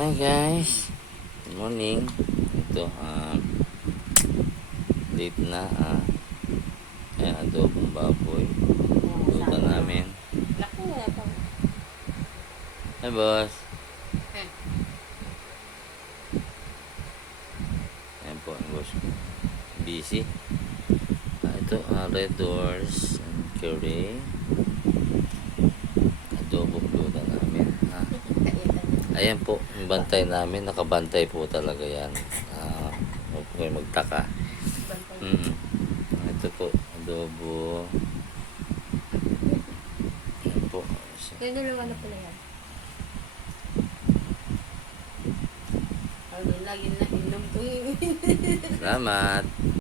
Hi guys, good morning. Ito, late na. Ayan, adobong baboy. Luto namin. Naku, ito. Hi boss. Ayan po ang boss ko. Busy. Ito, red doors and curry. Adobong luto namin. Ayan po, yung bantay namin. Nakabantay po talaga yan. Huwag po kayo magtaka. Ito po, adobo. Ayan po. Yung dalawa na pala yan. Ano, lagi na inom to. Salamat.